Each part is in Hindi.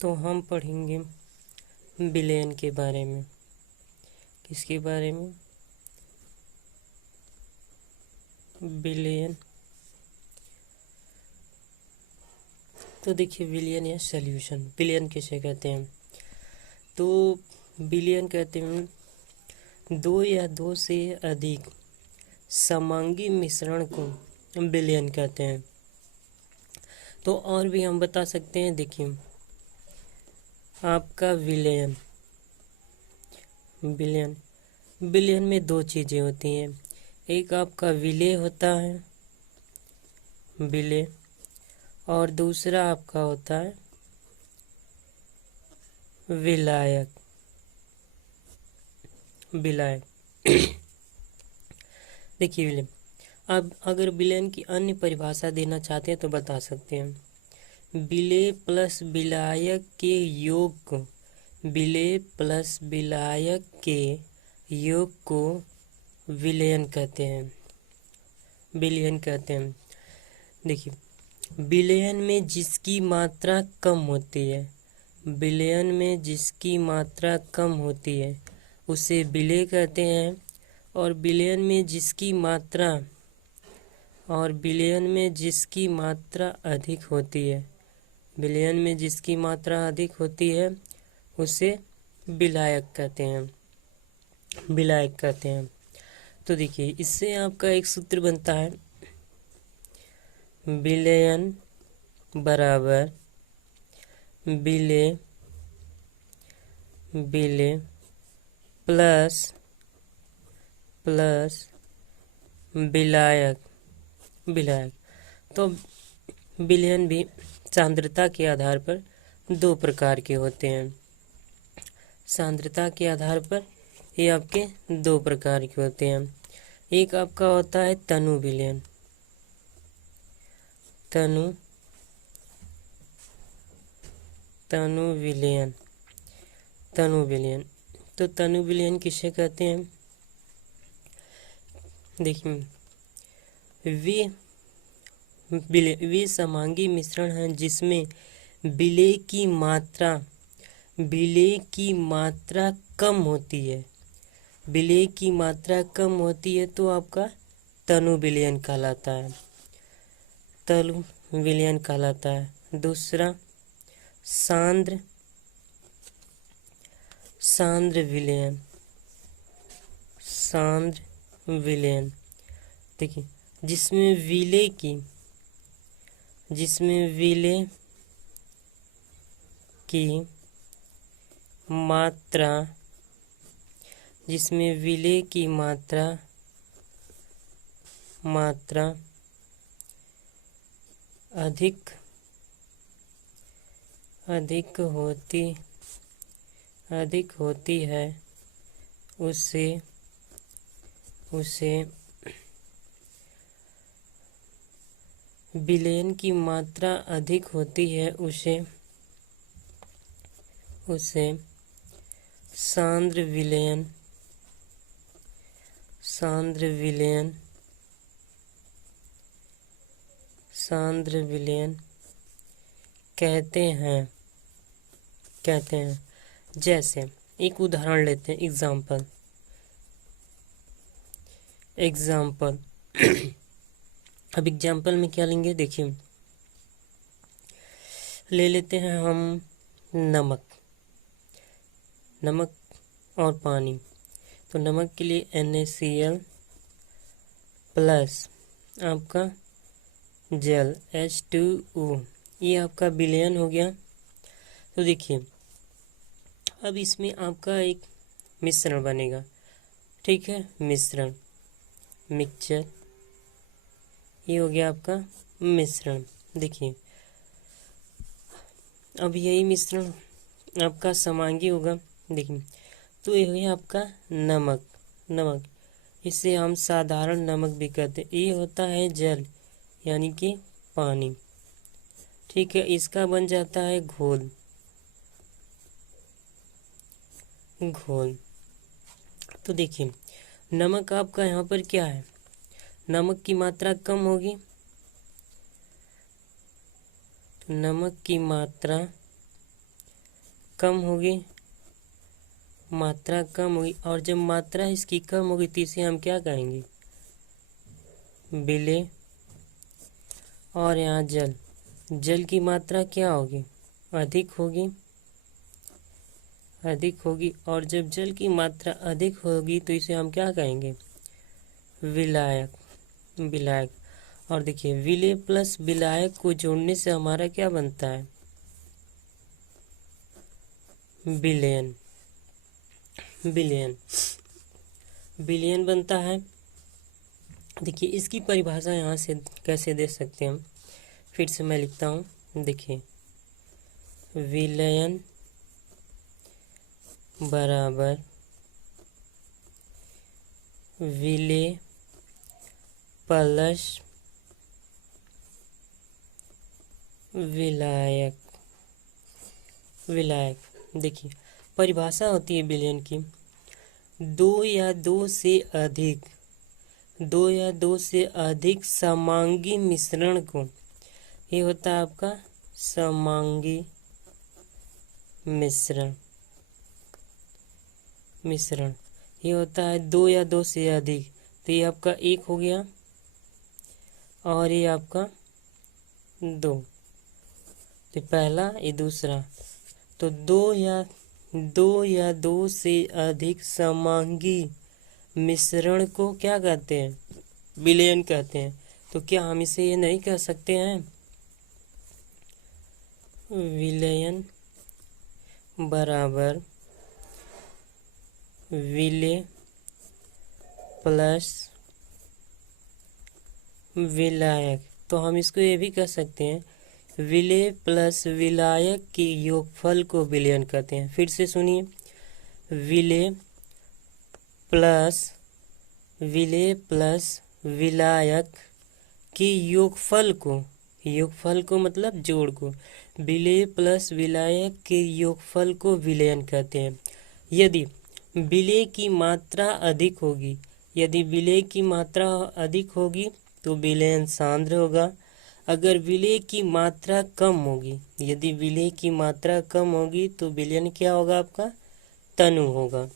तो हम पढ़ेंगे विलयन के बारे में। किसके बारे में? विलयन। तो देखिए, विलयन या सॉल्यूशन, विलयन किसे कहते हैं? तो विलयन कहते हैं दो या दो से अधिक समांगी मिश्रण को विलयन कहते हैं। तो और भी हम बता सकते हैं। देखिए, आपका विलयन विलयन विलयन में दो चीज़ें होती हैं। एक आपका विलेय होता है, विलेय, और दूसरा आपका होता है विलायक। विलायक देखिए, विलयन, अब अगर विलयन की अन्य परिभाषा देना चाहते हैं तो बता सकते हैं। विलेय प्लस विलायक के योग को, विलेय प्लस विलायक के योग को विलयन कहते हैं। विलयन कहते हैं। देखिए, विलयन में जिसकी मात्रा कम होती है, विलयन में जिसकी मात्रा कम होती है उसे विलेय कहते हैं। और विलयन में जिसकी मात्रा अधिक होती है, विलयन में जिसकी मात्रा अधिक होती है उसे विलायक कहते हैं। विलायक कहते हैं। तो देखिए, इससे आपका एक सूत्र बनता है, विलयन बराबर विलेय प्लस विलायक। तो विलयन भी सांद्रता के आधार पर दो प्रकार के होते हैं। सांद्रता के आधार पर ये आपके दो प्रकार के होते हैं। एक आपका होता है तनु विलयन। तनु विलयन। तो तनु विलयन किसे कहते हैं? देखिए, वे समांगी मिश्रण हैं जिसमें विलेय की मात्रा कम होती है। विलेय की मात्रा कम होती है तो आपका तनु विलयन कहलाता है। तनु विलयन कहलाता है। दूसरा सांद्र विलयन। देखिए, जिसमें विलेय की मात्रा अधिक होती है उसे विलयन की मात्रा अधिक होती है उसे सांद्र विलयन कहते हैं। जैसे एक उदाहरण लेते हैं, एग्जाम्पल। अब एग्जाम्पल में क्या लेंगे? देखिए, ले लेते हैं हम नमक और पानी। तो नमक के लिए NaCl प्लस आपका जल H2O, ये आपका विलयन हो गया। तो देखिए, अब इसमें आपका एक मिश्रण बनेगा। ठीक है, मिक्सचर, ये हो गया आपका मिश्रण। देखिए, अब यही मिश्रण आपका समांगी होगा। देखिए, तो ये हो गया आपका नमक। इसे हम साधारण नमक भी कहते हैं। ये होता है जल, यानी कि पानी। ठीक है, इसका बन जाता है घोल। तो देखिए, नमक आपका यहाँ पर क्या है? नमक की मात्रा कम होगी, तो नमक की मात्रा कम होगी, मात्रा कम होगी, और जब मात्रा इसकी कम होगी तो इसे हम क्या कहेंगे, विलेय। और यहाँ जल, जल की मात्रा क्या होगी, अधिक होगी, अधिक होगी, और जब जल की मात्रा अधिक होगी तो इसे हम क्या कहेंगे, विलायक, विलायक। और देखिए विलेय प्लस विलायक को जोड़ने से हमारा क्या बनता है, विलयन, विलयन, विलयन बनता है। देखिए इसकी परिभाषा यहाँ से कैसे दे सकते हैं हम, फिर से मैं लिखता हूँ, देखिए विलयन बराबर विलेय प्लस विलायक, विलायक। देखिए परिभाषा होती है विलयन की, दो या दो से अधिक, दो या दो से अधिक समांगी मिश्रण को, ये होता है आपका समांगी मिश्रण, मिश्रण ये होता है दो या दो से अधिक, तो ये आपका एक हो गया और ये आपका दो, तो पहला ये दूसरा, तो दो या दो से अधिक समांगी मिश्रण को क्या कहते हैं, विलयन कहते हैं। तो क्या हम इसे ये नहीं कह सकते हैं, विलयन बराबर विलेय प्लस विलायक। तो हम इसको ये भी कह सकते हैं विलेय प्लस विलायक के योगफल को विलयन कहते हैं। फिर से सुनिए, विलेय प्लस विलायक के योगफल को मतलब जोड़ को, विलेय प्लस विलायक के योगफल को विलयन कहते हैं। यदि विलेय की मात्रा अधिक होगी, यदि विलेय की मात्रा अधिक होगी तो विलयन सांद्र होगा। अगर विलेय की मात्रा कम होगी, यदि विलेय की मात्रा कम होगी तो विलयन क्या होगा आपका, तनु होगा,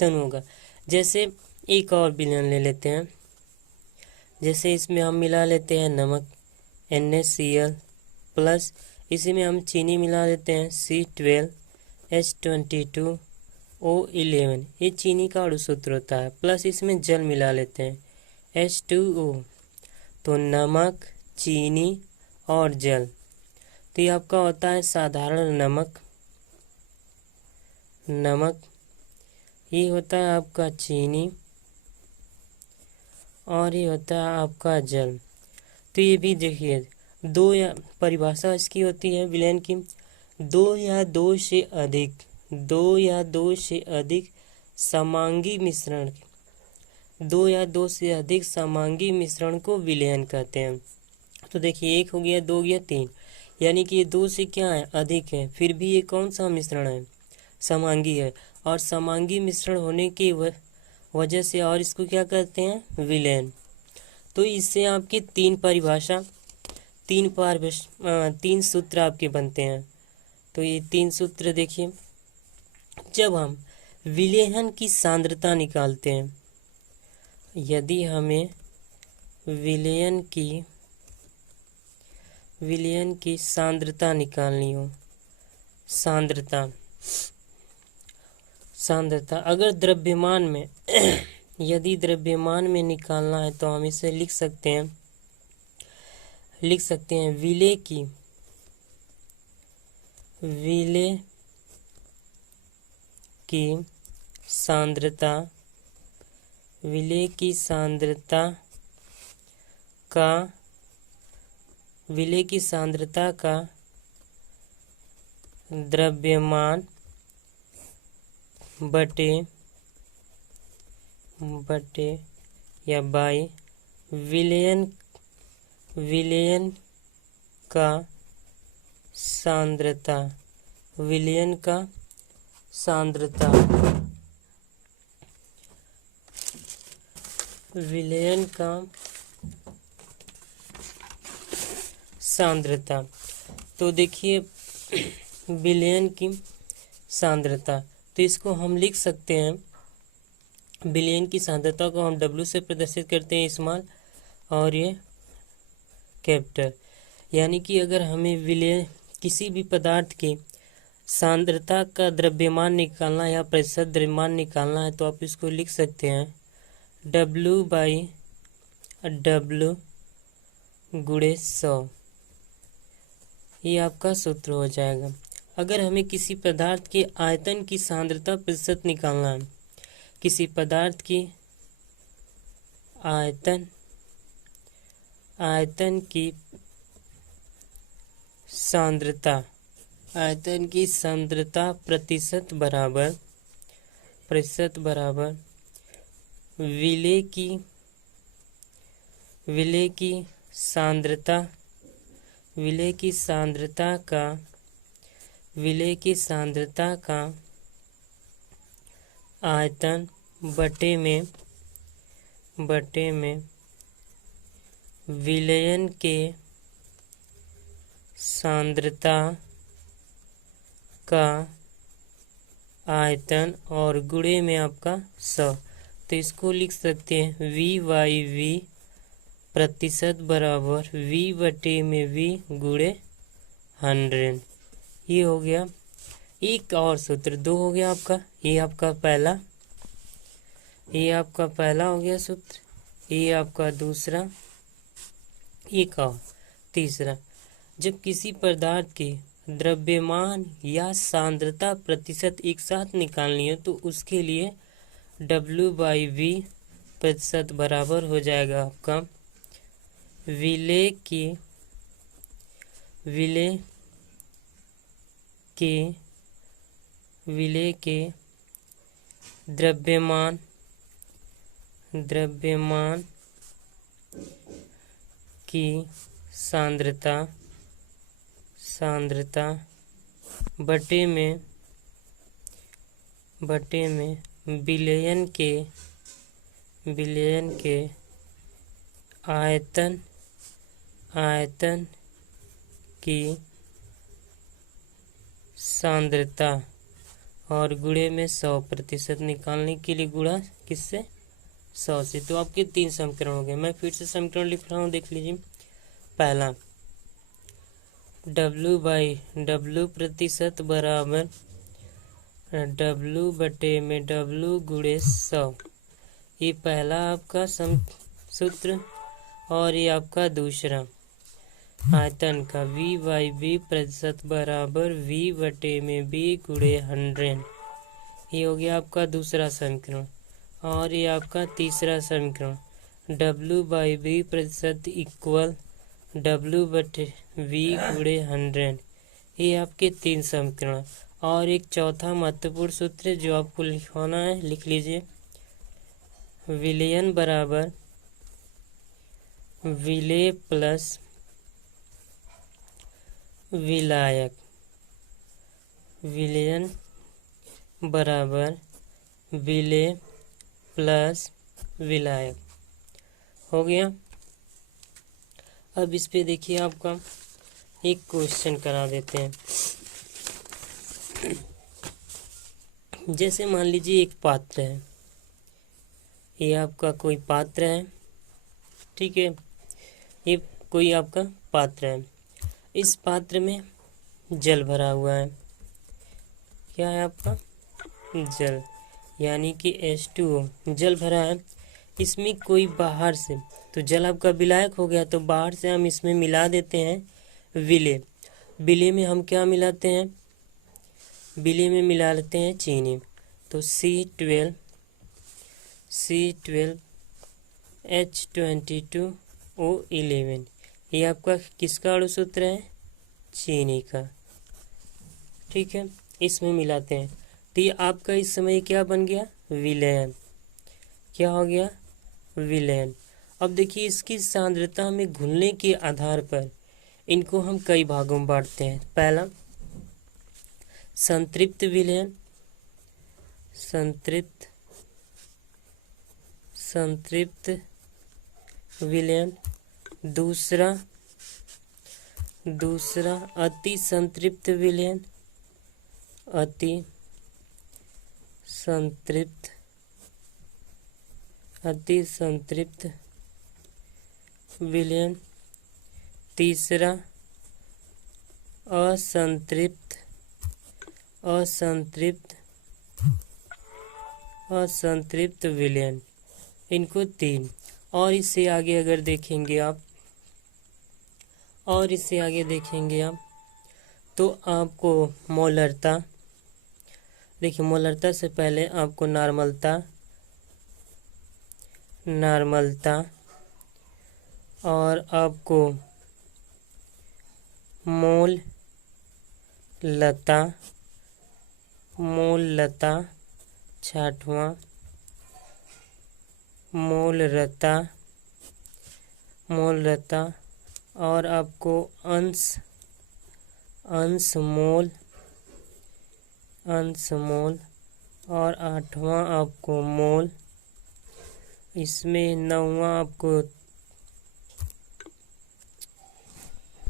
तनु होगा। जैसे एक और विलयन ले लेते हैं, जैसे इसमें हम मिला लेते हैं नमक NaCl प्लस इसी में हम चीनी मिला लेते हैं C12H22O11, ये चीनी का अणुसूत्र होता है, प्लस इसमें जल मिला लेते हैं H2O, तो नमक, चीनी और जल, तो ये आपका होता है साधारण नमक, नमक ये होता है आपका चीनी और ये होता है आपका जल। तो ये भी देखिए दो या परिभाषा इसकी होती है विलयन की, दो या दो से अधिक, दो या दो से अधिक समांगी मिश्रण, दो या दो से अधिक समांगी मिश्रण को विलयन कहते हैं। तो देखिए एक हो गया, दो हो गया, तीन, यानी कि ये दो से क्या है, अधिक है, फिर भी ये कौन सा मिश्रण है, समांगी है, और समांगी मिश्रण होने की वजह से और इसको क्या कहते हैं, विलयन। तो इससे आपकी तीन परिभाषा, तीन सूत्र आपके बनते हैं। तो ये तीन सूत्र देखिए, जब हम विलयन की सांद्रता निकालते हैं, यदि हमें विलयन की सांद्रता निकालनी हो, सांद्रता अगर द्रव्यमान में यदि द्रव्यमान में निकालना है तो हम इसे लिख सकते हैं विलेय की सांद्रता, विलेय की सांद्रता का द्रव्यमान बटे या बाई विलयन का सांद्रता, विलयन का सांद्रता, विलयन का सांद्रता। तो देखिए विलयन की सांद्रता। तो इसको हम लिख सकते हैं, विलयन की सांद्रता को हम W से प्रदर्शित करते हैं स्मॉल और ये कैपिटल। यानी कि अगर हमें विलय किसी भी पदार्थ की सांद्रता का द्रव्यमान निकालना या प्रतिशत द्रव्यमान निकालना है तो आप इसको लिख सकते हैं W/W गुणे 100। ये आपका सूत्र हो जाएगा। अगर हमें किसी पदार्थ के आयतन की सांद्रता प्रतिशत निकालना है, किसी पदार्थ की आयतन की सांद्रता प्रतिशत बराबर विलय की सांद्रता का आयतन बटे में विलयन के सांद्रता का आयतन और गुणे में आपका 100। तो इसको लिख सकते हैं V/V प्रतिशत बराबर V/V गुणे 100। ये हो गया। एक और सूत्र 2 हो गया आपका। ये आपका पहला हो गया सूत्र, ये आपका दूसरा, एक और तीसरा। जब किसी पदार्थ के द्रव्यमान या सांद्रता प्रतिशत एक साथ निकालनी हो तो उसके लिए W/V प्रतिशत बराबर हो जाएगा आपका विलय के द्रव्यमान की सांद्रता बटे में विलयन के आयतन की सांद्रता और गुणे में 100% निकालने के लिए गुणा किससे? 100 से। तो आपके 3 समीकरण हो गए। मैं फिर से समीकरण लिख रहा हूँ, देख लीजिए। पहला W/W प्रतिशत बराबर W/W गुणे 100। ये पहला आपका सूत्र। और ये आपका दूसरा आयतन का V/V प्रतिशत बराबर V/V गुणे 100। ये हो गया आपका दूसरा समीकरण। और ये आपका तीसरा समीकरण W/V प्रतिशत इक्वल W/V गुणे 100। ये आपके 3 समीकरण। और एक चौथा महत्वपूर्ण सूत्र जो आपको लिखवाना है, लिख लीजिए। विलयन बराबर विलय प्लस विलायक। विलयन बराबर विलय प्लस विलायक हो गया। अब इस पे देखिए, आपका एक क्वेश्चन करा देते हैं। जैसे मान लीजिए एक पात्र है, ये आपका कोई पात्र है, ठीक है। ये कोई आपका पात्र है। इस पात्र में जल भरा हुआ है। क्या है आपका? जल, यानी कि H2O जल भरा है। इसमें कोई बाहर से, तो जल आपका विलायक हो गया, तो बाहर से हम इसमें मिला देते हैं विलय। विलय में हम क्या मिलाते हैं? विलय में मिला लेते हैं चीनी। तो C12 H22O11। ये आपका किसका अणुसूत्र है? चीनी का, ठीक है। इसमें मिलाते हैं तो ये आपका इस समय क्या बन गया? विलयन। क्या हो गया? विलयन। अब देखिए, इसकी सांद्रता में घुलने के आधार पर इनको हम कई भागों में बांटते हैं। पहला संतृप्त विलयन, संतृप्त विलयन। दूसरा अति संतृप्त विलयन, अति संतृप्त, अति संतृप्त विलयन। तीसरा असंतृप्त, असंतृप्त, असंतृप्त विलयन। इनको 3। और इससे आगे अगर देखेंगे आप, और इससे आगे देखेंगे आप तो आपको मोलरता, देखिए मोलरता से पहले आपको नॉर्मलता, नॉर्मलता, और आपको मोल लता, मोल लता, छठवां मोल रता, मोल रता, और आपको अंश, अंश मोल, अंश मोल, और 8वां आपको मोल। इसमें 9वां आपको